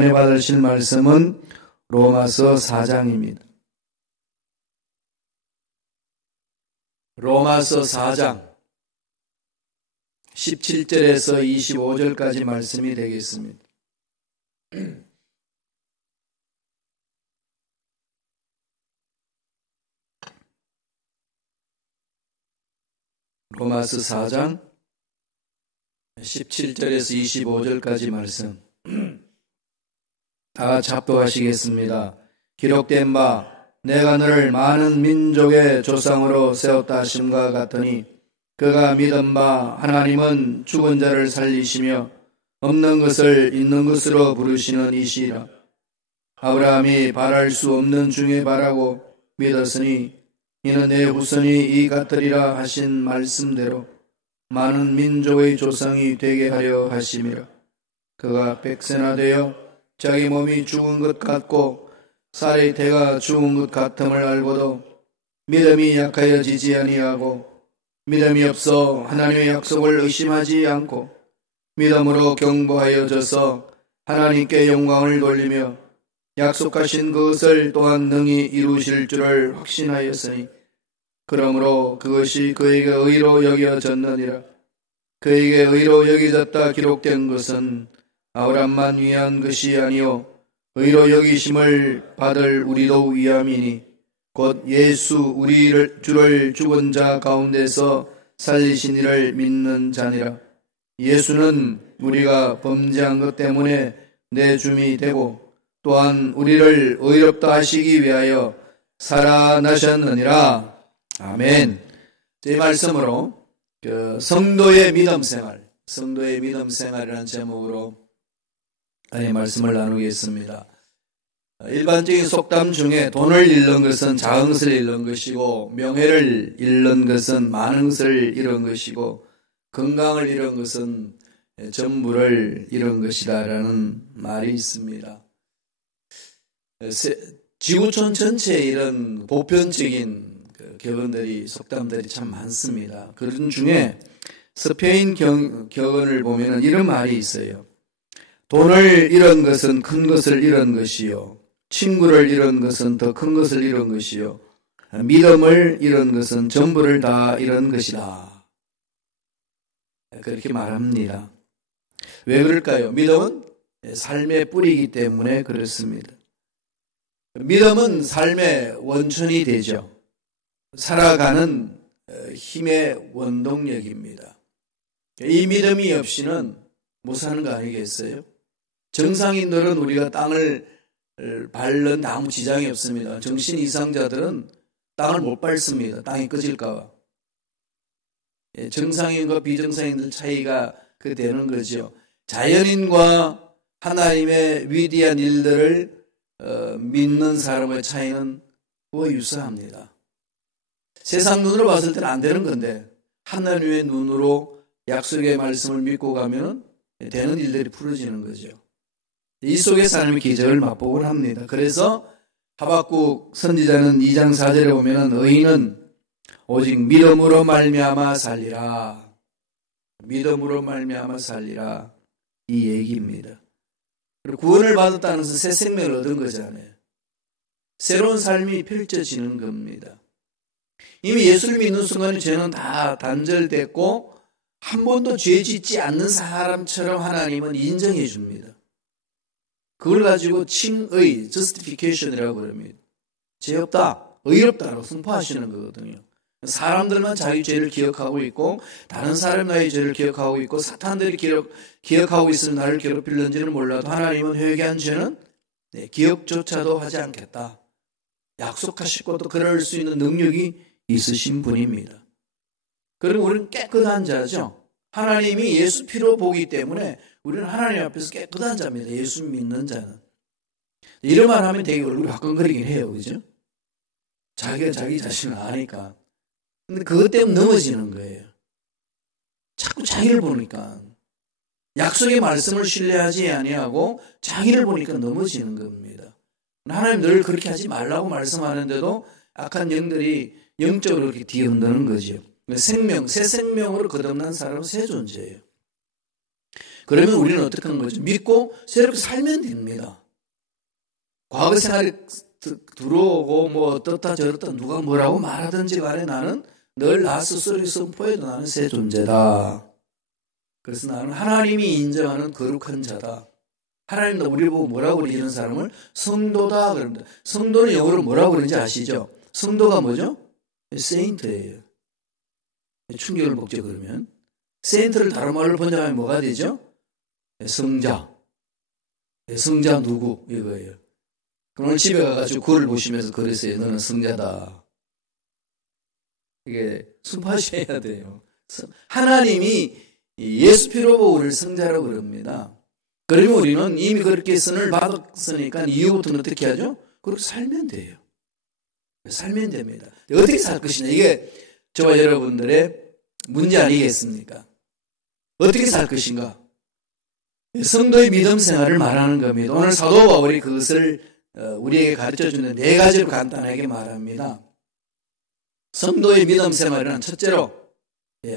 은혜 받으실 말씀은 로마서 4장입니다. 로마서 4장 17절에서 25절까지 말씀이 되겠습니다. 로마서 4장 17절에서 25절까지 말씀 다 같이 합독하시겠습니다. 기록된 바 내가 너를 많은 민족의 조상으로 세웠다 하심과 같으니 그가 믿은 바 하나님은 죽은 자를 살리시며 없는 것을 있는 것으로 부르시는 이시라. 아브라함이 바랄 수 없는 중에 바라고 믿었으니 이는 내 후손이 이 같으리라 하신 말씀대로 많은 민족의 조상이 되게 하려 하심이라. 그가 백세나 되어 자기 몸이 죽은 것 같고 살의 태가 죽은 것 같음을 알고도 믿음이 약하여지지 아니하고 믿음이 없어 하나님의 약속을 의심하지 않고 믿음으로 경보하여져서 하나님께 영광을 돌리며 약속하신 그것을 또한 능히 이루실 줄을 확신하였으니 그러므로 그것이 그에게 의로 여겨졌느니라. 그에게 의로 여겨졌다 기록된 것은 아브라함만 위한 것이 아니요 의로 여기심을 받을 우리도 위함이니 곧 예수 우리를 주를 죽은 자 가운데서 살리신 이를 믿는 자니라. 예수는 우리가 범죄한 것 때문에 내줌이 되고 또한 우리를 의롭다 하시기 위하여 살아나셨느니라. 아멘. 이 말씀으로 성도의 믿음 생활이라는 제목으로 말씀을 나누겠습니다. 일반적인 속담 중에 돈을 잃는 것은 작은 것을 잃는 것이고 명예를 잃는 것은 많은 것을 잃은 것이고 건강을 잃은 것은 전부를 잃은 것이다 라는 말이 있습니다. 지구촌 전체에 이런 보편적인 격언들이 속담들이 참 많습니다. 그런 중에 스페인 격언을 보면 이런 말이 있어요. 돈을 잃은 것은 큰 것을 잃은 것이요 친구를 잃은 것은 더 큰 것을 잃은 것이요 믿음을 잃은 것은 전부를 다 잃은 것이다. 그렇게 말합니다. 왜 그럴까요? 믿음은 삶의 뿌리이기 때문에 그렇습니다. 믿음은 삶의 원천이 되죠. 살아가는 힘의 원동력입니다. 이 믿음이 없이는 못 사는 거 아니겠어요? 정상인들은 우리가 땅을 밟는 아무 지장이 없습니다. 정신 이상자들은 땅을 못 밟습니다. 땅이 꺼질까 봐. 정상인과 비정상인들 차이가 그 되는 거죠. 자연인과 하나님의 위대한 일들을 믿는 사람의 차이는 거의 유사합니다. 세상 눈으로 봤을 때는 안 되는 건데 하나님의 눈으로 약속의 말씀을 믿고 가면 되는 일들이 풀어지는 거죠. 이 속에서 하나님의 기적을 맛보곤 합니다. 그래서 하박국 선지자는 2장 4절에 보면 의인은 오직 믿음으로 말미암아 살리라. 믿음으로 말미암아 살리라. 이 얘기입니다. 그리고 구원을 받았다는 것은 새 생명을 얻은 거잖아요. 새로운 삶이 펼쳐지는 겁니다. 이미 예수를 믿는 순간에 죄는 다 단절됐고 한 번도 죄 짓지 않는 사람처럼 하나님은 인정해 줍니다. 그걸 가지고 칭의, justification이라고 그럽니다. 죄 없다, 의롭다라고 선포하시는 거거든요. 사람들만 자기 죄를 기억하고 있고 다른 사람 나의 죄를 기억하고 있고 사탄들이 기억하고 있으면 나를 괴롭힐는지는 몰라도 하나님은 회개한 죄는 기억조차도 하지 않겠다. 약속하시고 또 그럴 수 있는 능력이 있으신 분입니다. 그리고 우리는 깨끗한 자죠. 하나님이 예수 피로 보기 때문에 우리는 하나님 앞에서 깨끗한 자입니다. 예수 믿는 자는. 이런 말 하면 되게 얼굴이 화끈거리긴 해요. 그죠? 자기가 자기 자신을 아니까. 근데 그것 때문에 넘어지는 거예요. 자꾸 자기를 보니까. 약속의 말씀을 신뢰하지 아니하고 자기를 보니까 넘어지는 겁니다. 하나님 늘 그렇게 하지 말라고 말씀하는데도 악한 영들이 영적으로 이렇게 뒤흔드는 거죠. 생명, 새 생명으로 거듭난 사람은 새 존재예요. 그러면 우리는 어떻게 하는 거죠? 믿고 새롭게 살면 됩니다. 과거 생활이 들어오고 뭐 어떻다 저렇다 누가 뭐라고 말하든지 간에 나는 늘 나 스스로 선포해도 나는 새 존재다. 그래서 나는 하나님이 인정하는 거룩한 자다. 하나님도 우리 보고 뭐라고 그러지? 이런 사람을 성도다 그럽니다. 성도는 영어로 뭐라고 그러는지 아시죠? 성도가 뭐죠? 세인트예요. 충격을 먹죠. 그러면 세인트를 다른 말로 번역하면 뭐가 되죠? 성자. 성자 누구? 이거예요. 오늘 집에 가가지고 글을 보시면서 그랬어요. 너는 성자다. 이게 순파하셔야 돼요. 하나님이 예수 피로 보고 우리를 성자라고 그럽니다. 그러면 우리는 이미 그렇게 선을 받았으니까 이후부터는 어떻게 하죠? 그렇게 살면 돼요. 살면 됩니다. 어떻게 살 것이냐. 이게 저와 여러분들의 문제 아니겠습니까? 어떻게 살 것인가? 성도의 믿음 생활을 말하는 겁니다. 오늘 사도 바울이 그것을 우리에게 가르쳐주는 네 가지로 간단하게 말합니다. 성도의 믿음 생활은 첫째로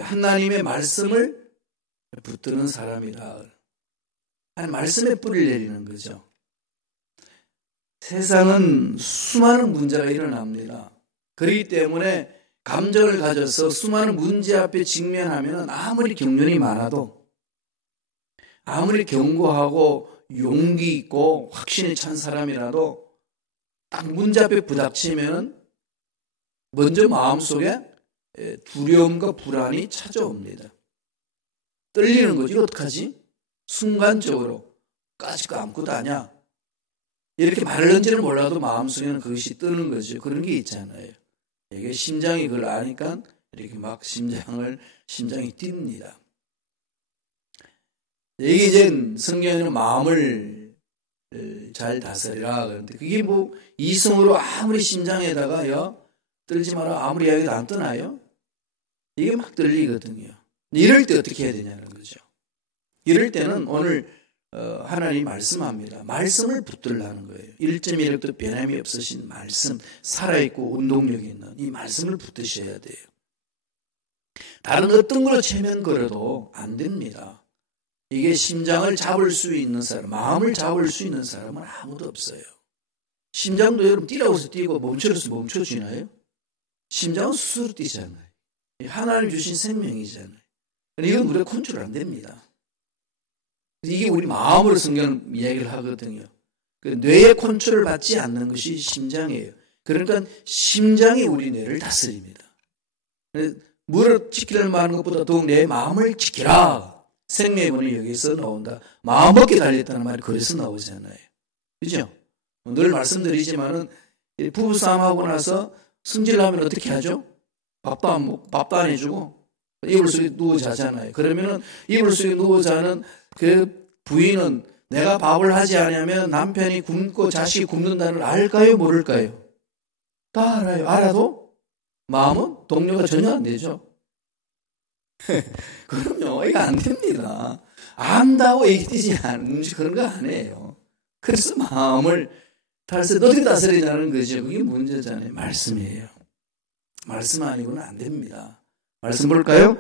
하나님의 말씀을 붙드는 사람이다. 말씀에 뿌리를 내리는 거죠. 세상은 수많은 문제가 일어납니다. 그렇기 때문에 감정을 가져서 수많은 문제 앞에 직면하면 아무리 경륜이 많아도 아무리 견고하고 용기 있고 확신이 찬 사람이라도 딱 문제 앞에 부닥치면 먼저 마음속에 두려움과 불안이 찾아옵니다. 떨리는 거지. 어떡하지? 순간적으로 까짓거 아무것도 아니야. 이렇게 말을는지는 몰라도 마음속에는 그것이 뜨는 거죠. 그런 게 있잖아요. 이게 심장이 그걸 아니까 이렇게 막 심장이 뜁니다. 이게 이제 성경에는 마음을 잘 다스리라 그러는데 그게 뭐 이성으로 아무리 심장에다가요 떨지 마라 아무리 이야기도 안 떠나요. 이게 막 떨리거든요. 이럴 때 어떻게 해야 되냐는 거죠. 이럴 때는 오늘 하나님이 말씀합니다. 말씀을 붙들라는 거예요. 1.1획도 변함이 없으신 말씀, 살아있고 운동력이 있는 이 말씀을 붙드셔야 돼요. 다른 어떤 걸로 체면 걸어도 안 됩니다. 이게 심장을 잡을 수 있는 사람, 마음을 잡을 수 있는 사람은 아무도 없어요. 심장도 여러분 뛰라고 해서 뛰고 멈춰서 멈춰주나요? 심장은 스스로 뛰잖아요. 하나님 주신 생명이잖아요. 이건 우리가 컨트롤 안 됩니다. 이게 우리 마음으로 성경은 이야기를 하거든요. 뇌의 컨트롤을 받지 않는 것이 심장이에요. 그러니까 심장이 우리 뇌를 다스립니다. 물을 지키려고 하는 것보다 더욱 내 마음을 지키라. 생명의 본이 여기서 나온다. 마음 먹기 달렸다는 말이 그래서 나오잖아요. 그죠? 늘 말씀드리지만은 부부싸움하고 나서 승질나면 어떻게 하죠? 밥도 안 해주고 이불 속에 누워 자잖아요. 그러면은 이불 속에 누워 자는 그 부인은 내가 밥을 하지 않으면 남편이 굶고 자식이 굶는다는 걸 알까요? 모를까요? 다 알아요. 알아도 마음은 동료가 전혀 안 되죠. 그럼요. 이거 안 됩니다. 안다고 얘기되지 않는 그런 거 아니에요. 그래서 마음을 어떻게 다스리냐는 거죠. 그게 문제잖아요. 말씀이에요. 말씀 아니고는 안 됩니다. 말씀 볼까요?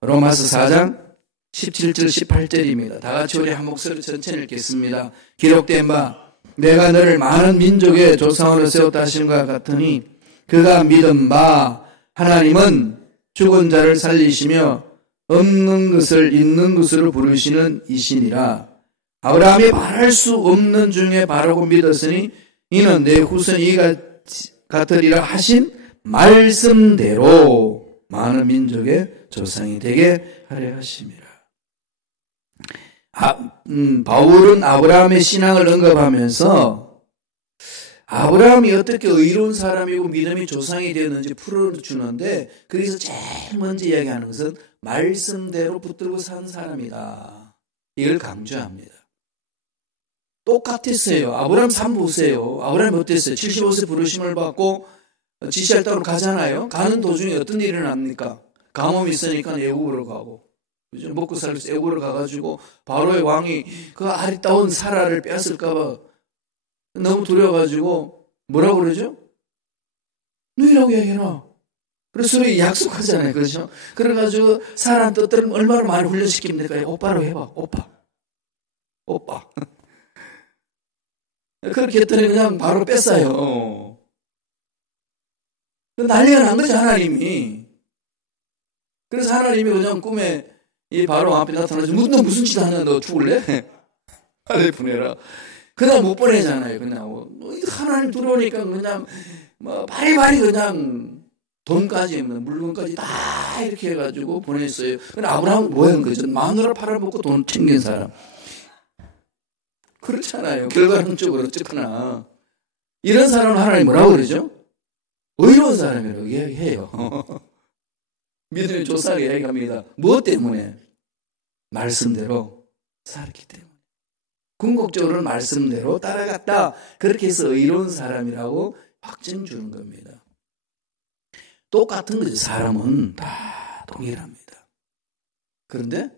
로마서 4장 17절 18절입니다. 다 같이 우리 한 목소리로 천천히 읽겠습니다. 기록된 바 내가 너를 많은 민족의 조상으로 세웠다 하신 것 같으니 그가 믿은 바 하나님은 죽은 자를 살리시며 없는 것을 있는 것으로 부르시는 이시니라. 아브라함이 말할 수 없는 중에 바라고 믿었으니 이는 내 후손이 이가 같으리라 하신 말씀대로 많은 민족의 조상이 되게 하려 하심이라. 바울은 아브라함의 신앙을 언급하면서 아브라함이 어떻게 의로운 사람이고 믿음이 조상이 되었는지 풀어주는데 거기서 제일 먼저 이야기하는 것은 말씀대로 붙들고 산 사람이다. 이걸 강조합니다. 똑같았어요. 아브라함 삶 보세요. 아브라함이 어땠어요? 75세 부르심을 받고 지시할 땅으로 가잖아요. 가는 도중에 어떤 일이 일어납니까? 가뭄이 있으니까 애국으로 가고 그죠? 먹고 살기 위해서 애국으로 가가지고 바로의 왕이 그 아리따운 사라를 뺏을까봐 너무 두려워가지고 뭐라고 그러죠? 너희라고 얘기해라. 그래서 서로 약속하잖아요. 그렇죠? 그래가지고 사라한테 얼마나 많이 훈련시키면 될까요? 오빠로 해봐. 오빠. 오빠. 그렇게 했더니 그냥 바로 뺐어요. 난리가 난 거죠, 하나님이. 그래서 하나님이 그냥 꿈에 이 바로 앞에 나타나서 너 무슨 짓 하냐, 너 죽을래? 빨리 보내라. 그냥 못 보내잖아요. 그냥 하나님 들어오니까 그냥 바리바리 그냥 돈까지 물건까지 다 이렇게 해가지고 보냈어요. 근데 아브라함은 뭐 한 거죠? 마누라 팔아먹고 돈 챙긴 사람. 그렇잖아요. 결과론적으로 어쨌거나 이런 사람은 하나님 뭐라고 그러죠? 의로운 사람이라고 이야기해요. 믿음의 조사를 이야기합니다. 무엇 때문에? 말씀대로 살았기 때문에. 궁극적으로는 말씀대로 따라갔다. 그렇게 해서 의로운 사람이라고 확증 주는 겁니다. 똑같은 거죠. 사람은 다 동일합니다. 그런데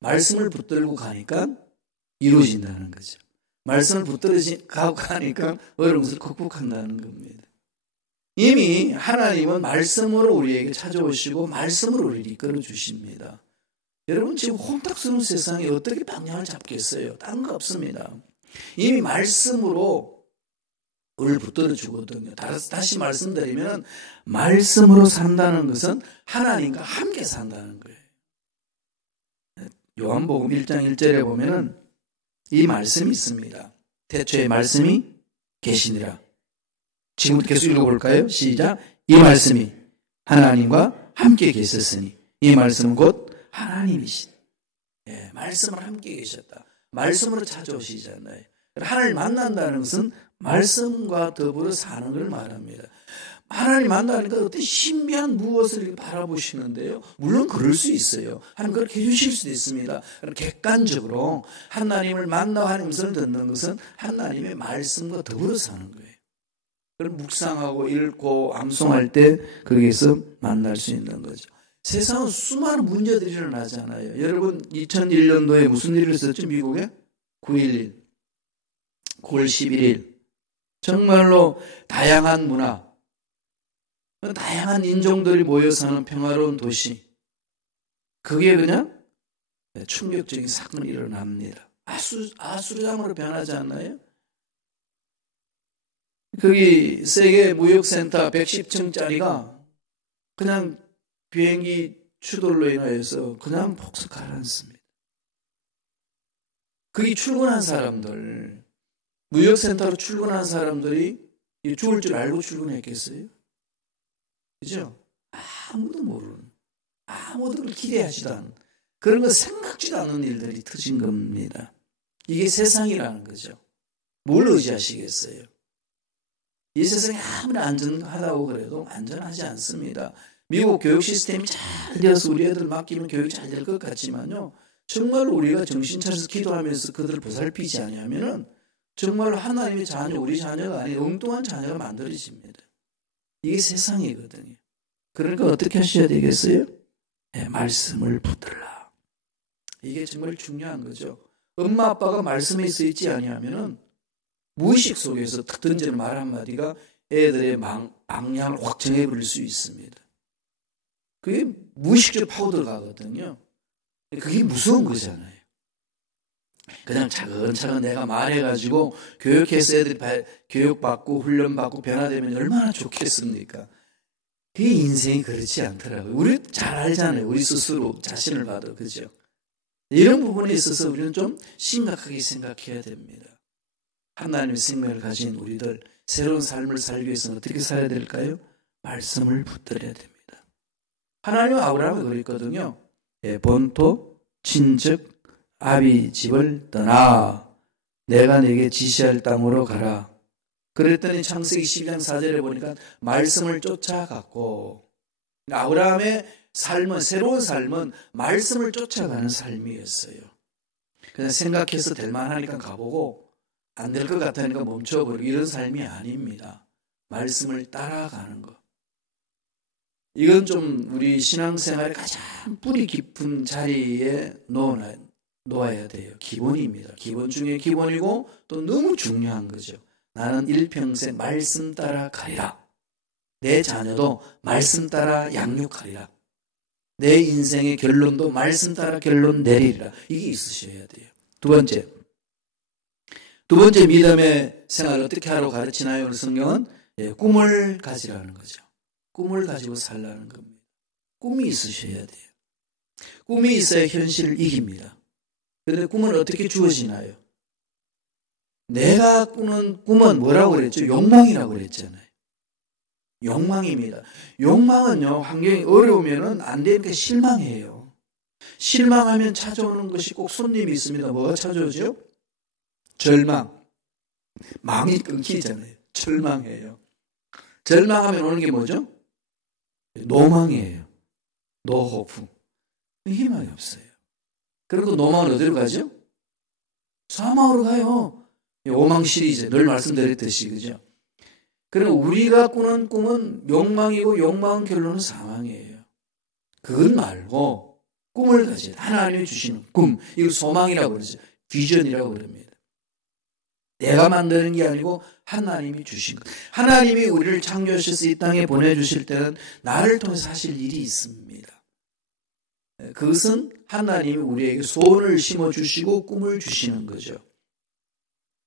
말씀을 붙들고 가니까 이루어진다는 거죠. 말씀을 붙들고 가니까 어려운 것을克服한다는 겁니다. 이미 하나님은 말씀으로 우리에게 찾아오시고 말씀으로 우리를 이끌어 주십니다. 여러분 지금 혼탁스러운 세상에 어떻게 방향을 잡겠어요? 딴 거 없습니다. 이미 말씀으로 우리를 붙들어 주거든요. 다시 말씀드리면 말씀으로 산다는 것은 하나님과 함께 산다는 거예요. 요한복음 1장 1절에 보면은 이 말씀이 있습니다. 태초에 말씀이 계시니라. 지금부터 계속 읽어볼까요? 시작. 이 말씀이 하나님과 함께 계셨으니 이 말씀은 곧 하나님이시다. 예, 말씀을 함께 계셨다. 말씀으로 찾아오시잖아요. 하나님을 만난다는 것은 말씀과 더불어 사는 걸 말합니다. 하나님 만나니까 어떤 신비한 무엇을 바라보시는데요. 물론 그럴 수 있어요. 하나님 그렇게 해주실 수도 있습니다. 객관적으로 하나님을 만나고 하나님 음성을 듣는 것은 하나님의 말씀과 더불어 사는 거예요. 그걸 묵상하고 읽고 암송할 때 거기에서 만날 수 있는 거죠. 세상은 수많은 문제들이 일어나잖아요. 여러분 2001년도에 무슨 일이 있었죠? 미국에? 9.11 9월 11일 정말로 다양한 문화 다양한 인종들이 모여 사는 평화로운 도시 그게 그냥 충격적인 사건이 일어납니다. 아수르장으로 변하지 않나요? 거기 세계 무역센터 110층짜리가 그냥 비행기 추돌로 인하여서 그냥 폭삭 가라앉습니다. 거기 출근한 사람들 무역센터로 출근한 사람들이 죽을 줄 알고 출근했겠어요? 그죠? 아무도 모르는 아무도 기대하지도 않은 그런 거 생각지도 않는 일들이 터진 겁니다. 이게 세상이라는 거죠. 뭘 의지하시겠어요? 이 세상이 아무리 안전하다고 그래도 안전하지 않습니다. 미국 교육 시스템이 잘 되어서 우리 애들 맡기면 교육이 잘 될 것 같지만요. 정말로 우리가 정신 차려서 기도하면서 그들을 보살피지 않으면은 정말로 하나님의 자녀, 우리 자녀가 아닌 엉뚱한 자녀가 만들어집니다. 이게 세상이거든요. 그러니까 어떻게 하셔야 되겠어요? 네, 말씀을 붙들라. 이게 정말 중요한 거죠. 엄마 아빠가 말씀에 써 있지 아니하면은 무의식 속에서 탁 던지는 말 한마디가 애들의 방향을 확 정해버릴 수 있습니다. 그게 무의식적으로 파고 들어가거든요. 그게 무서운 거잖아요. 그냥 차근차근 내가 말해가지고 교육해서 애들이 교육받고 훈련받고 변화되면 얼마나 좋겠습니까? 그 인생이 그렇지 않더라고요. 우리 잘 알잖아요. 우리 스스로 자신을 봐도 그죠? 이런 부분에 있어서 우리는 좀 심각하게 생각해야 됩니다. 하나님의 생명을 가진 우리들 새로운 삶을 살기 위해서는 어떻게 살아야 될까요? 말씀을 붙들어야 됩니다. 하나님은 아브라함을 그랬거든요. 본토, 친척, 아비 집을 떠나 내가 내게 지시할 땅으로 가라. 그랬더니 창세기 12장 4절에 보니까 말씀을 쫓아갔고 아브라함의 삶은 새로운 삶은 말씀을 쫓아가는 삶이었어요. 그냥 생각해서 될 만하니까 가보고 안 될 것 같으니까 멈춰버리고 이런 삶이 아닙니다. 말씀을 따라가는 것. 이건 좀 우리 신앙생활의 가장 뿌리 깊은 자리에 놓아야 돼요. 기본입니다. 기본 중에 기본이고 또 너무 중요한 거죠. 나는 일평생 말씀 따라 가리라. 내 자녀도 말씀 따라 양육하리라. 내 인생의 결론도 말씀 따라 결론 내리리라. 이게 있으셔야 돼요. 두 번째, 두 번째 믿음의 생활을 어떻게 하라고 가르치나요? 오늘 성경은 꿈을 가지라는 거죠. 꿈을 가지고 살라는 겁니다. 꿈이 있으셔야 돼요. 꿈이 있어야 현실을 이깁니다. 그런데 꿈은 어떻게 주어지나요? 내가 꾸는 꿈은 뭐라고 그랬죠? 욕망이라고 그랬잖아요. 욕망입니다. 욕망은요, 환경이 어려우면 안 되니까 실망해요. 실망하면 찾아오는 것이 꼭 손님이 있습니다. 뭐가 찾아오죠? 절망. 망이 끊기잖아요. 절망해요. 절망하면 오는 게 뭐죠? 노망이에요. 노호프. 희망이 없어요. 그리고 노망은 어디로 가죠? 사망으로 가요. 오망 시리즈 늘 말씀드렸듯이, 그죠? 그럼 우리가 꾸는 꿈은 욕망이고 욕망은 결론은 사망이에요. 그것 말고 꿈을 가지. 하나님이 주시는 꿈. 이걸 소망이라고 그러죠. 비전이라고 그럽니다. 내가 만드는 게 아니고 하나님이 주신 것. 하나님이 우리를 창조하셔서 이 땅에 보내주실 때는 나를 통해서 하실 일이 있습니다. 그것은 하나님이 우리에게 소원을 심어주시고 꿈을 주시는 거죠.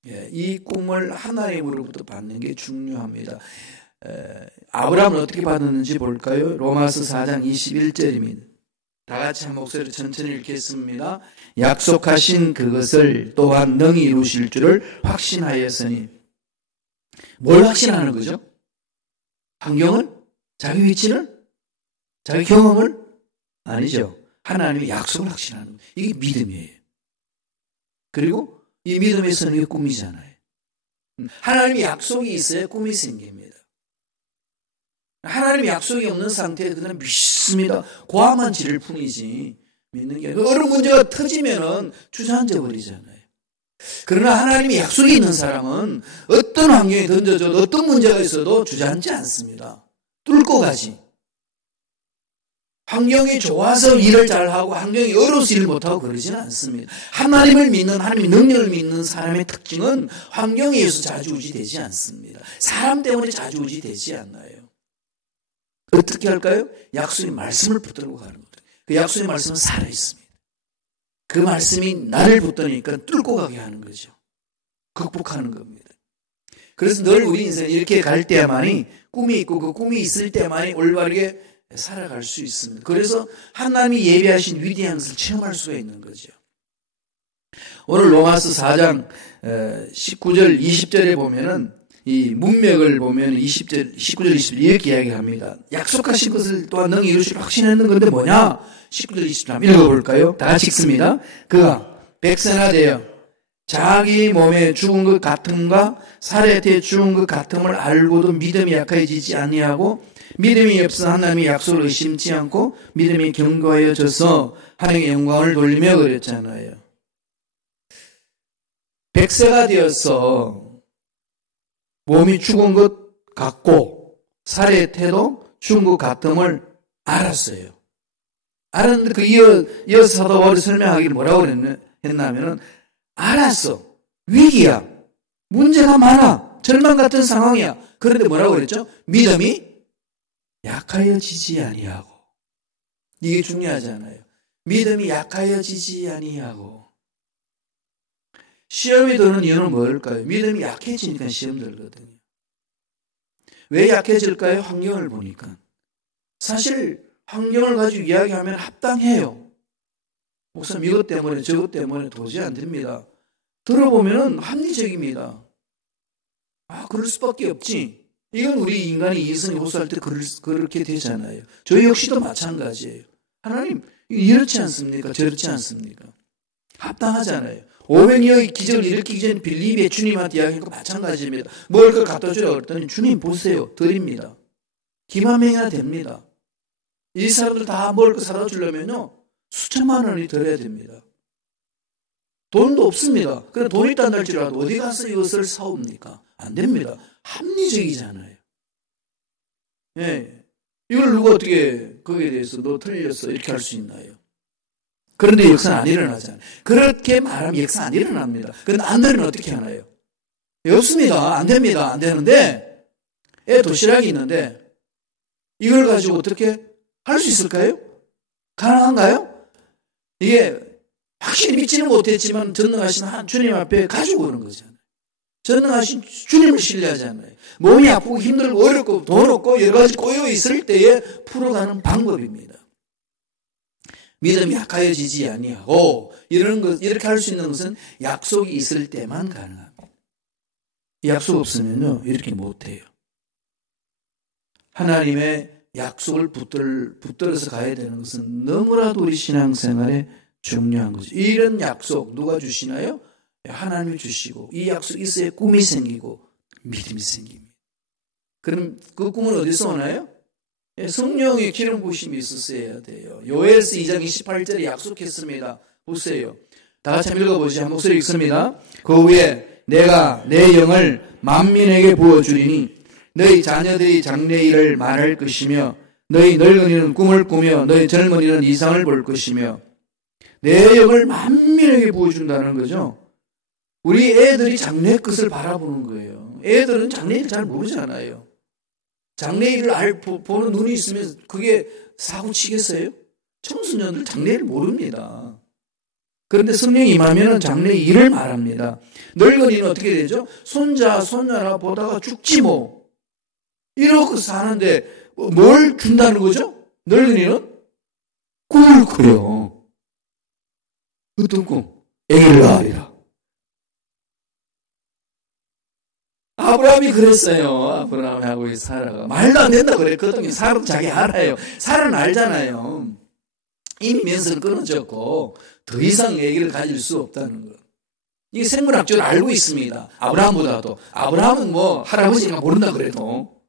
이 꿈을 하나님으로부터 받는 게 중요합니다. 아브라함은 어떻게 받았는지 볼까요? 로마서 4장 21절입니다. 다 같이 한 목소리로 천천히 읽겠습니다. 약속하신 그것을 또한 능히 이루실 줄을 확신하였으니. 뭘 확신하는 거죠? 환경을? 자기 위치를? 자기 경험을? 아니죠. 하나님의 약속을 확신하는 거예요. 이게 믿음이에요. 그리고 이 믿음에서는 이게 꿈이잖아요. 하나님의 약속이 있어야 꿈이 생깁니다. 하나님의 약속이 없는 상태에 그냥 믿습니다. 고함만 지를 뿐이지 믿는 게 아니라 어느 문제가 터지면은 주저앉아 버리잖아요. 그러나 하나님의 약속이 있는 사람은 어떤 환경에 던져져도 어떤 문제가 있어도 주저앉지 않습니다. 뚫고 가지. 환경이 좋아서 일을 잘하고 환경이 어려워서 일을 못하고 그러지는 않습니다. 하나님을 믿는, 하나님의 능력을 믿는 사람의 특징은 환경에 의해서 좌지우지되지 않습니다. 사람 때문에 좌지우지되지 않아요. 어떻게 할까요? 약속의 말씀을 붙들고 가는 거예요. 그 약속의 말씀은 살아있습니다. 그 말씀이 나를 붙드니까 뚫고 가게 하는 거죠. 극복하는 겁니다. 그래서 늘 우리 인생에 이렇게 갈 때만이 꿈이 있고 그 꿈이 있을 때만이 올바르게 살아갈 수 있습니다. 그래서 하나님이 예비하신 위대한 것을 체험할 수가 있는 거죠. 오늘 로마서 4장 19절 20절에 보면은 이 문맥을 보면 20절 19절 20절 이렇게 이야기합니다. 약속하신 것을 또한 능히 이루실 확신했는 건데 뭐냐? 19절 20절 한번 읽어볼까요? 다 같이 읽습니다. 그가 백선하되어 자기 몸에 죽은 것 같음과 살해에 죽은 것 같음을 알고도 믿음이 약해지지 아니하고 믿음이 없어 하나님의 약속을 의심치 않고 믿음이 견고하여져서 하나님의 영광을 돌리며 그랬잖아요. 백세가 되어서 몸이 죽은 것 같고 살해의 태도 죽은 것 같음을 알았어요. 알았는데 그 이어서 사도 바울이 설명하기를 뭐라고 했냐면은 알았어. 위기야. 문제가 많아. 절망 같은 상황이야. 그런데 뭐라고 그랬죠? 믿음이 약하여지지 아니하고. 이게 중요하잖아요. 믿음이 약하여지지 아니하고. 시험이 드는 이유는 뭘까요? 믿음이 약해지니까 시험 들거든요. 왜 약해질까요? 환경을 보니까. 사실 환경을 가지고 이야기하면 합당해요. 목사님 이것 때문에 저것 때문에 도저히 안 됩니다. 들어보면 합리적입니다. 아, 그럴 수밖에 없지. 이건 우리 인간이 이성이 호소할 때 그렇게 되잖아요. 저희 역시도 마찬가지예요. 하나님, 이렇지 않습니까? 저렇지 않습니까? 합당하잖아요. 500여의 기적을 일으키기 전에 빌립의 주님한테 이야기한 거 마찬가지입니다. 뭘 그 갖다 주라고 그랬더니 주님 보세요. 드립니다. 기만 명이나 됩니다. 이 사람들 다 뭘 그 사다 주려면요. 수천만 원이 들어야 됩니다. 돈도 없습니다. 그래 돈 있다는 할지라도 어디 가서 이것을 사옵니까? 안 됩니다. 합리적이잖아요. 예. 이걸 누가 어떻게 거기에 대해서 너 틀렸어 이렇게 할 수 있나요? 그런데 역사는 안 일어나잖아요. 그렇게 말하면 역사 안 일어납니다. 그런데 안 되면 어떻게 하나요? 없습니다. 안 됩니다. 안 되는데 애 도시락이 있는데 이걸 가지고 어떻게 할 수 있을까요? 가능한가요? 이게 확실히 믿지는 못했지만 전능하신 한 주님 앞에 가지고 오는 거잖아요. 전능하신 주님을 신뢰하잖아요. 몸이 아프고 힘들고 어렵고 돈 없고 여러 가지 꼬여 있을 때에 풀어가는 방법입니다. 믿음이 약하여지지 아니하고 이렇게 할 수 있는 것은 약속이 있을 때만 가능합니다. 약속 없으면요 이렇게 못해요. 하나님의 약속을 붙들어서 가야 되는 것은 너무나도 우리 신앙생활에 중요한 거죠. 이런 약속 누가 주시나요? 하나님이 주시고 이 약속 있어야 꿈이 생기고 믿음이 생깁니다. 그럼 그 꿈은 어디서 오나요? 성령의 기름 부으심이 있었어야 돼요. 요엘서 2장 28절에 약속했습니다. 보세요. 다 같이 한번 읽어보시죠. 한 목소리 읽습니다. 그 후에 내가 내 영을 만민에게 부어주리니 너희 자녀들이 장래일을 말할 것이며 너희 늙은이는 꿈을 꾸며 너희 젊은이는 이상을 볼 것이며 내 영을 만민에게 부어준다는 거죠. 우리 애들이 장래 끝을 바라보는 거예요. 애들은 장래일을 잘 모르잖아요. 장래일을 보는 눈이 있으면 그게 사고 치겠어요? 청소년들 장래일을 모릅니다. 그런데 성령이 임하면 장래일을 말합니다. 늙은이는 어떻게 되죠? 손자, 손녀나 보다가 죽지 뭐. 이러고 사는데 뭘 준다는 거죠? 늙은이는 꿈을 꾸려. 어떤 꿈? 애를 낳으리라. 아브라함이 그랬어요. 아브라함하고 사라가 말도 안 된다 그랬거든요. 사라도 자기 알아요. 사라는 알잖아요. 이미 면서는 끊어졌고 더 이상 얘기를 가질 수 없다는 것. 이게 생물학적으로 알고 있습니다. 아브라함보다도. 아브라함은 뭐 할아버지가 모른다 그래도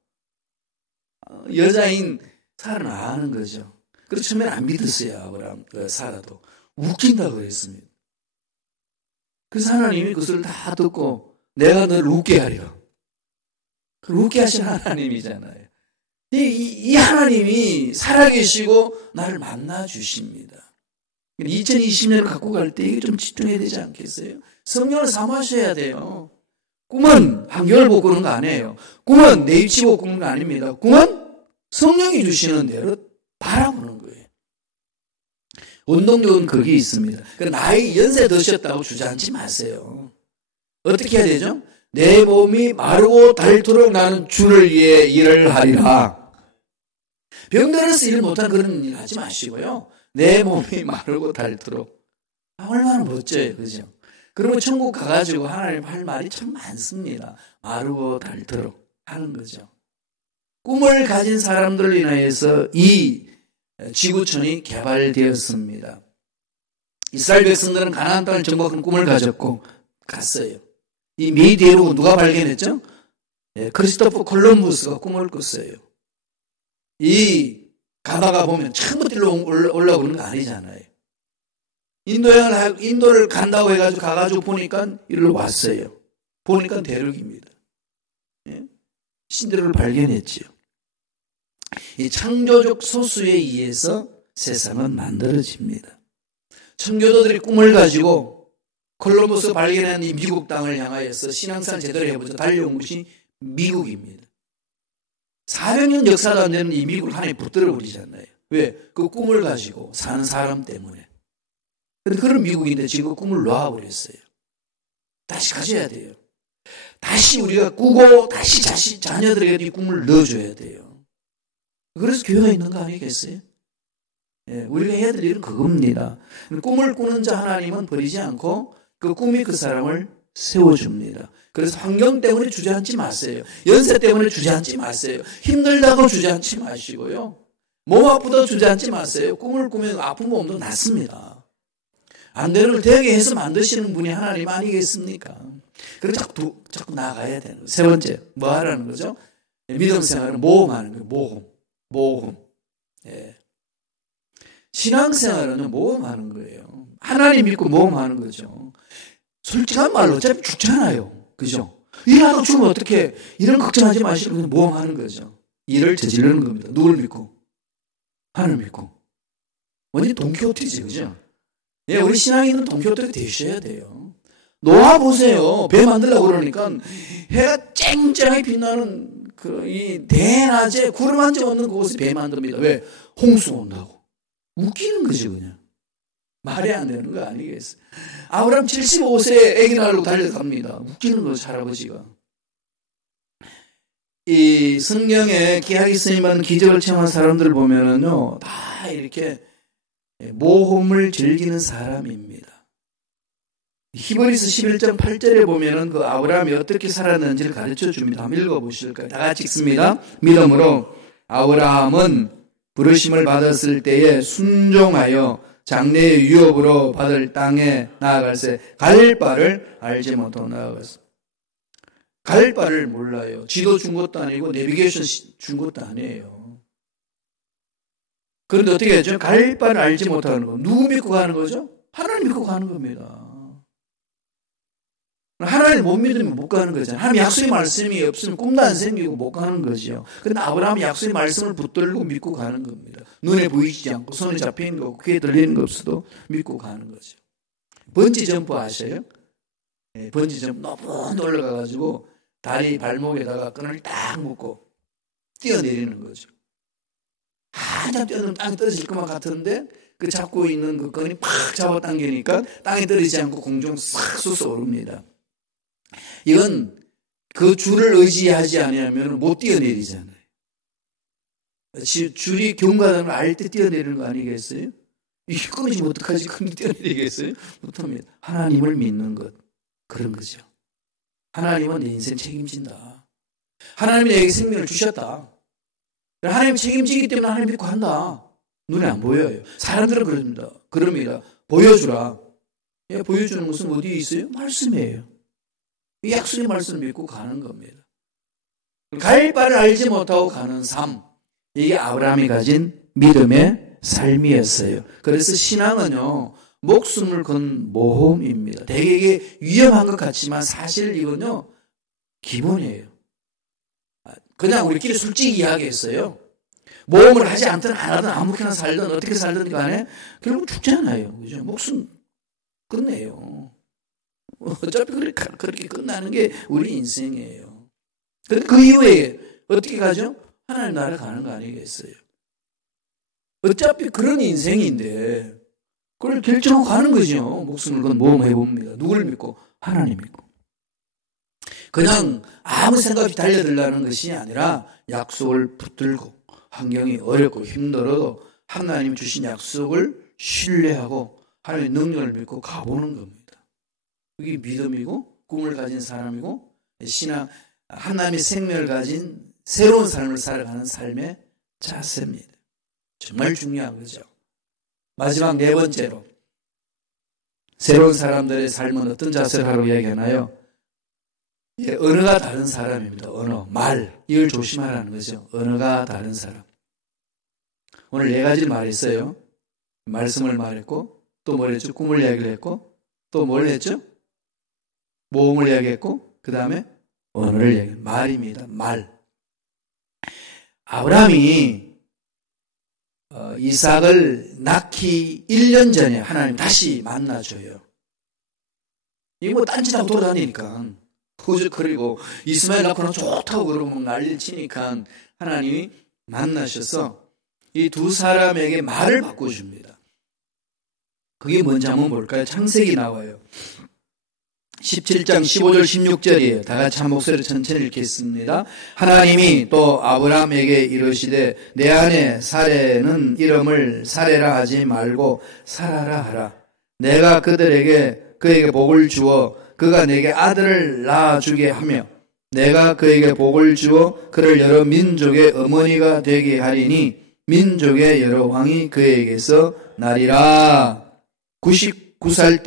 여자인 사라는 아는 거죠. 그래서 처음에는 안 믿었어요. 아브라함, 사라도. 웃긴다 그랬습니다. 그래서 하나님이 그것을 다 듣고 내가 너를 웃게 하리라. 웃게 하신 하나님이잖아요. 이 하나님이 살아계시고 나를 만나 주십니다. 2020년을 갖고 갈 때 이게 좀 집중해야 되지 않겠어요? 성령을 사모하셔야 돼요. 꿈은 환경을 보고 그런 거 아니에요. 꿈은 내 위치 보고 꾸는 거 아닙니다. 꿈은 성령이 주시는 대로 바라보는 거예요. 운동력은 거기에 있습니다. 나이 연세 드셨다고 주저앉지 마세요. 어떻게 해야 되죠? 내 몸이 마르고 닳도록 나는 주를 위해 일을 하리라. 병들어서 일 못한 그런 일 하지 마시고요. 내 몸이 마르고 닳도록. 얼마나 멋져요. 그죠? 그러면 천국 가가지고 하나님 할 말이 참 많습니다. 마르고 닳도록 하는 거죠. 꿈을 가진 사람들을 인하여서 이 지구촌이 개발되었습니다. 이스라엘 백성들은 가나안 땅을 정복하는 꿈을 가졌고 갔어요. 이 미디에로 누가 발견했죠? 크리스토퍼 콜럼부스가 꿈을 꿨어요. 이 가다가 보면 처음부터 올라오는 거 아니잖아요. 인도를 간다고 해가지고 가가지고 보니까 이리로 왔어요. 보니까 대륙입니다. 신들을 발견했지요. 이 창조적 소수에 의해서 세상은 만들어집니다. 청교도들이 꿈을 가지고 콜럼버스 발견한 이 미국 땅을 향하여서 신앙생활 제대로 해보자 달려온 것이 미국입니다. 400년 역사도 안 되는 이 미국을 하나님 붙들어 버리잖아요. 왜? 그 꿈을 가지고 사는 사람 때문에. 그런데 그런 미국인데 지금 꿈을 놓아버렸어요. 다시 가져야 돼요. 다시 우리가 꾸고 다시 자녀들에게 이 꿈을 넣어줘야 돼요. 그래서 교회가 있는 거 아니겠어요? 우리가 해야 될 일은 그겁니다. 꿈을 꾸는 자 하나님은 버리지 않고 그 꿈이 그 사람을 세워줍니다. 그래서 환경 때문에 주저앉지 마세요. 연세 때문에 주저앉지 마세요. 힘들다고 주저앉지 마시고요. 몸 아프다고 주저앉지 마세요. 꿈을 꾸면 아픈 몸도 낫습니다. 안 되는 걸 되게 해서 만드시는 분이 하나님 아니겠습니까? 그래서 자꾸 나아가야 되는 거예요. 세 번째, 뭐 하라는 거죠? 믿음 생활은 모험하는 거예요. 모험. 신앙생활은 모험하는 거예요. 하나님 믿고 모험하는 거죠. 솔직한 말로 어차피 죽잖아요. 그죠? 일하다 죽으면 어떻게 이런 걱정하지 마시고 그냥 모험하는 거죠. 일을 저지르는 겁니다. 누굴 믿고? 하나님 믿고. 완전히 돈키호테지, 그죠? 우리 신앙인은 돈키호테가 되셔야 돼요. 노아 보세요. 배 만들려고 그러니까 해가 쨍쨍하게 빛나는 이 대낮에 구름 한 점 없는 그곳에 배 만듭니다. 왜? 홍수 온다고. 웃기는 거지 그냥. 말이 안 되는 거 아니겠어요? 아브라함 75세에 아기 낳으려고 달려갑니다. 웃기는 거죠, 할아버지가. 이 성경에 기하기 쓰임받는 기적을 체험한 사람들을 보면은요, 다 이렇게 모험을 즐기는 사람입니다. 히브리서 11장 8절에 보면은 그 아브라함이 어떻게 살았는지를 가르쳐 줍니다. 한번 읽어보실까요? 다 같이 읽습니다. 믿음으로 아브라함은 부르심을 받았을 때에 순종하여 장래의 유업으로 받을 땅에 나아갈새 갈 바를 알지 못하고 나아갔어. 갈 바를 몰라요. 지도 준 것도 아니고 내비게이션 준 것도 아니에요. 그런데 어떻게 했죠? 갈 바를 알지 못하는 거. 누구 믿고 가는 거죠? 하나님 믿고 가는 겁니다. 하나님 못 믿으면 못 가는 거잖아요. 하나님 약속의 말씀이 없으면 꿈도 안 생기고 못 가는 거죠. 그런데 아브라함이 약속의 말씀을 붙들고 믿고 가는 겁니다. 눈에 보이지 않고 손에 잡히는 거 없고 귀에 들리는 거 없어도 믿고 가는 거죠. 번지 점프 아셔요? 네, 번지 점프 높은 데 올라가가지고 다리 발목에다가 끈을 딱 묶고 뛰어내리는 거죠. 한참 뛰어내면 땅에 떨어질 것만 같은데 그 잡고 있는 그 끈이 팍 잡아당기니까 땅에 떨어지지 않고 공중 싹 솟아오릅니다. 이건 그 줄을 의지하지 않으면 못 뛰어내리잖아요. 줄이 경과하는 걸 알 때 뛰어내리는 거 아니겠어요? 이게 끊어지면 어떡하지? 근데 뛰어내리겠어요? 못합니다. 하나님을 믿는 것, 그런 거죠. 하나님은 내 인생 책임진다. 하나님이 내게 생명을 주셨다. 하나님 책임지기 때문에 하나님 믿고 한다. 눈에 안 보여요. 사람들은 그럽니다. 보여주라. 예, 보여주는 것은 어디에 있어요? 말씀이에요. 이 약속의 말씀을 믿고 가는 겁니다. 갈 바를 알지 못하고 가는 삶. 이게 아브라함이 가진 믿음의 삶이었어요. 그래서 신앙은요, 목숨을 건 모험입니다. 되게 이게 위험한 것 같지만 사실 이건요, 기본이에요. 그냥 우리끼리 솔직히 이야기했어요. 모험을 하지 않든 안 하든 아무렇게나 살든 어떻게 살든 간에 결국 죽잖아요. 그죠? 목숨 끝내요. 어차피 그렇게 끝나는 게 우리 인생이에요. 그 이후에 어떻게 가죠? 하나님 나라 가는 거 아니겠어요? 어차피 그런 인생인데 그걸 결정하고 가는 거죠. 목숨을 건 모험해봅니다. 누굴 믿고? 하나님 믿고. 그냥 아무 생각 없이 달려들라는 것이 아니라 약속을 붙들고 환경이 어렵고 힘들어도 하나님 주신 약속을 신뢰하고 하나님의 능력을 믿고 가보는 겁니다. 그게 믿음이고 꿈을 가진 사람이고 신앙, 하나님의 생명을 가진 새로운 삶을 살아가는 삶의 자세입니다. 정말 중요한 거죠. 마지막 네 번째로 새로운 사람들의 삶은 어떤 자세를 하라고 이야기하나요? 예, 언어가 다른 사람입니다. 언어, 말, 이걸 조심하라는 거죠. 언어가 다른 사람. 오늘 네 가지를 말했어요. 말씀을 말했고 또 뭘 했죠? 꿈을 이야기를 했고 또 뭘 했죠? 모험을 이야기했고 그 다음에 언어를 이야기했고 말입니다. 말. 아브라함이 이삭을 낳기 1년 전에 하나님 다시 만나줘요. 이게 뭐 딴짓하고 돌아다니니까 그리고 이스마엘 낳고는 좋다고 그러면 난리를 치니까 하나님이 만나셔서 이 두 사람에게 말을 바꿔줍니다. 그게 뭔지 한번 볼까요? 창세기 나와요. 17장 15절 16절이에요. 다 같이 한 목소리로 천천히 읽겠습니다. 하나님이 또 아브라함에게 이르시되 내 아내 사레는 이름을 사레라 하지 말고 사라라 하라. 내가 그에게 복을 주어 그가 내게 아들을 낳아주게 하며 내가 그에게 복을 주어 그를 여러 민족의 어머니가 되게 하리니 민족의 여러 왕이 그에게서 나리라. 99세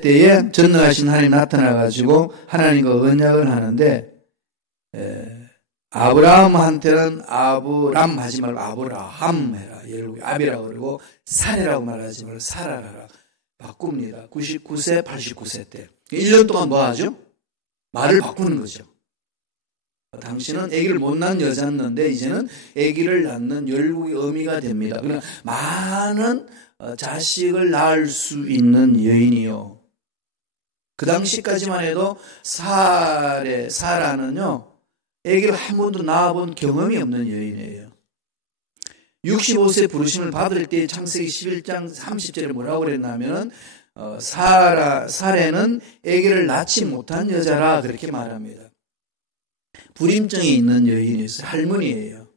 때에 전능하신 하나님 나타나가지고 하나님과 언약을 하는데 아브라함한테는 아브람 하지 말고 아브라함 해라. 아비라고 그러고 사레라고 말하지 말고 사라라 바꿉니다. 99세, 89세 때 1년 동안 뭐 하죠? 말을 바꾸는 거죠. 당신은 아기를 못 낳은 여자였는데 이제는 아기를 낳는 열국의 어미가 됩니다. 그러나 많은 자식을 낳을 수 있는 여인이요. 그 당시까지만 해도 사라는요, 아기를 한 번도 낳아본 경험이 없는 여인이에요. 65세 부르심을 받을 때 창세기 11장 30절에 뭐라고 그랬냐면 사레는 아기를 낳지 못한 여자라 그렇게 말합니다. 불임증이 있는 여인이 있어요. 할머니예요.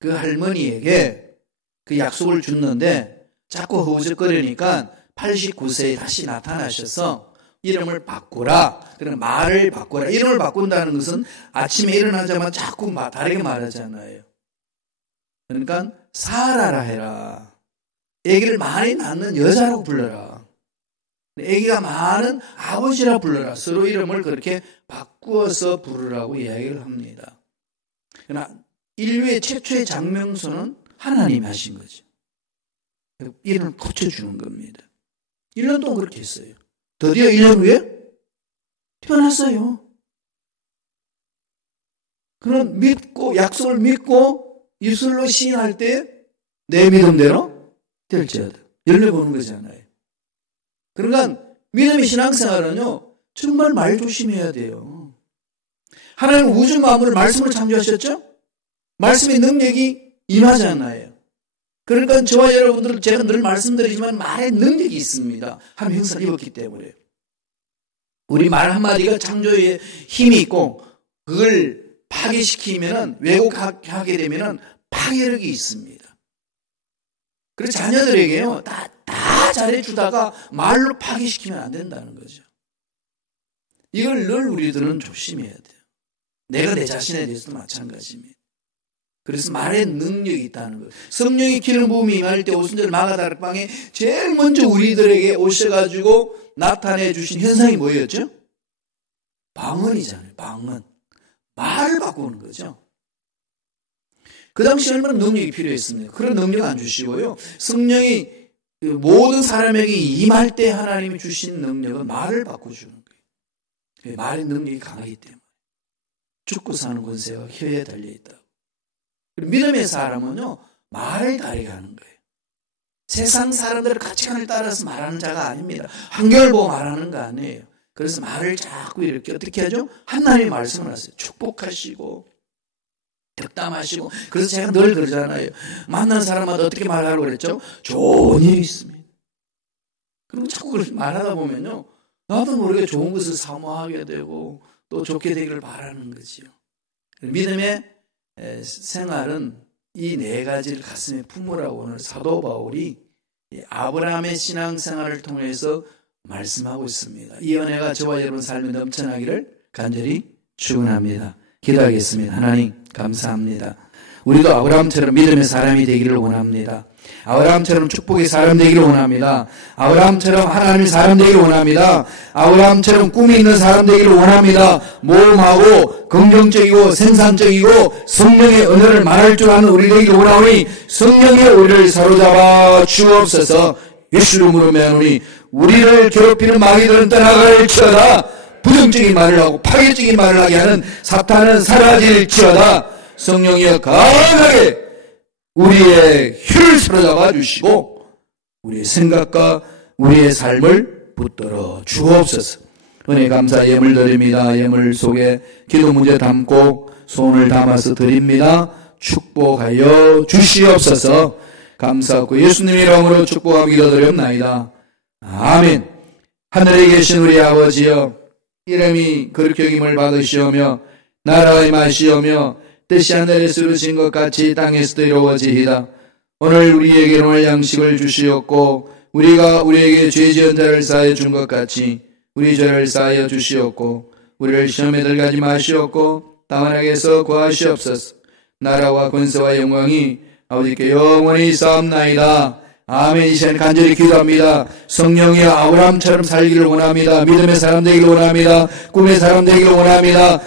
그 할머니에게 그 약속을 줬는데 자꾸 허우적거리니까 89세에 다시 나타나셔서 이름을 바꾸라. 그럼 말을 바꾸라. 이름을 바꾼다는 것은 아침에 일어나자마자 자꾸 다르게 말하잖아요. 그러니까 사라라 해라. 아기를 많이 낳는 여자라고 불러라. 아기가 많은 아버지라 불러라. 서로 이름을 그렇게 바꾸어서 부르라고 이야기를 합니다. 그러나 인류의 최초의 장명소는 하나님이 하신 거죠. 이름을 고쳐주는 겁니다. 1년 동안 그렇게 했어요. 드디어 1년 후에 태어났어요. 그런 믿고 약속을 믿고 입술로 시인할 때 내 믿음대로 될지어다. 열매 보는 거잖아요. 그러니까 믿음의 신앙생활은요 정말 말 조심해야 돼요. 하나님 우주 만물을 말씀으로 창조하셨죠? 말씀의 능력이 임하잖아요. 그러니까 저와 여러분들 제가 늘 말씀드리지만 말의 능력이 있습니다. 하나님 형상을 입었기 때문에. 우리 말 한마디가 창조에 힘이 있고 그걸 파괴시키면 왜곡하게 되면 파괴력이 있습니다. 그래서 자녀들에게요 다 잘해주다가 말로 파괴시키면 안 된다는 거죠. 이걸 늘 우리들은 조심해야 돼요. 내가 내 자신에 대해서도 마찬가지입니다. 그래서 말의 능력이 있다는 거예요. 성령의 기름 부음이 임할 때 오순절 마가다락방에 제일 먼저 우리들에게 오셔가지고 나타내 주신 현상이 뭐였죠? 방언이잖아요. 방언. 말을 바꾸는 거죠. 그 당시 얼마나 능력이 필요했습니까? 그런 능력 안 주시고요. 성령이 모든 사람에게 임할 때 하나님이 주신 능력은 말을 바꿔주는 거예요. 말의 능력이 강하기 때문에. 죽고 사는 권세가 혀에 달려있다. 믿음의 사람은요 말을 다르게 하는 거예요. 세상 사람들의 가치관을 따라서 말하는 자가 아닙니다. 환경을 보고 말하는 거 아니에요. 그래서 말을 자꾸 이렇게 어떻게 하죠? 하나님의 말씀을 하세요. 축복하시고 덕담하시고. 그래서 제가 늘 그러잖아요. 만나는 사람마다 어떻게 말하라고 그랬죠? 좋은 일이 있습니다. 그리고 자꾸 그렇게 말하다 보면요 나도 모르게 좋은 것을 사모하게 되고 또 좋게 되기를 바라는 거지요. 믿음의 생활은 이 네 가지를 가슴에 품으라고 오늘 사도 바울이 아브라함의 신앙생활을 통해서 말씀하고 있습니다. 이 은혜가 저와 여러분 삶에 넘쳐나기를 간절히 축원합니다. 기도하겠습니다. 하나님 감사합니다. 우리도 아브라함처럼 믿음의 사람이 되기를 원합니다. 아브라함처럼 축복의 사람 되기를 원합니다. 아브라함처럼 하나님의 사람 되기를 원합니다. 아브라함처럼 꿈이 있는 사람 되기를 원합니다. 모험하고 긍정적이고 생산적이고 성령의 언어를 말할 줄 아는 우리 되기를 원하오니 성령의 우리를 사로잡아 주옵소서. 예수 이름으로 명하노니 우리를 괴롭히는 마귀들은 떠나갈지어다. 부정적인 말을 하고 파괴적인 말을 하게 하는 사탄은 사라질지어다. 성령이여 강하게 우리의 혀를 사로잡아 주시고 우리의 생각과 우리의 삶을 붙들어 주옵소서. 은혜 감사 예물 드립니다. 예물 속에 기도 문제 담고 손을 담아서 드립니다. 축복하여 주시옵소서. 감사하고 예수님의 이름으로 축복하며 기도드렸나이다. 아멘. 하늘에 계신 우리 아버지여 이름이 거룩히 여김을 받으시오며 나라가 임하시오며 뜻이 하늘에서 이루어진 것 같이 땅에서도 이루어지이다. 오늘 우리에게 오늘 양식을 주시옵고 우리가 우리에게 죄 지은 자를 사하여 준 것 같이 우리 죄를 사하여 주시옵고 우리를 시험에 들게 마시옵고 다만 악에서 구하시옵소서. 나라와 권세와 영광이 아버지께 영원히 있사옵나이다. 아멘. 이 시간 간절히 기도합니다. 성령이 아브라함처럼 살기를 원합니다. 믿음의 사람 되기를 원합니다. 꿈의 사람 되기를 원합니다.